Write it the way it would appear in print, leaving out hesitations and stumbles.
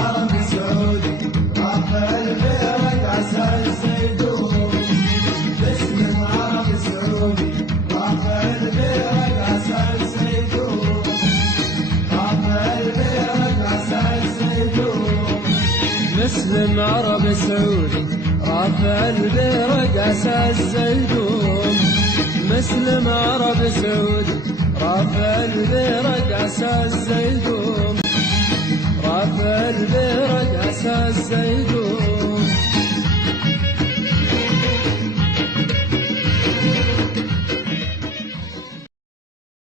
عربي سعودي رافع البيرق عسى الزيدون. مسلم عربي سعودي رافع البيرق عسى الزيدون. رافع البيرق عسى الزيدون. مسلم عربي سعودي رافع البيرق عسى الزيدون. مسلم عربي سعودي رافع البيرق عسى الزيدون. رافع البيرق عسى الزيدون.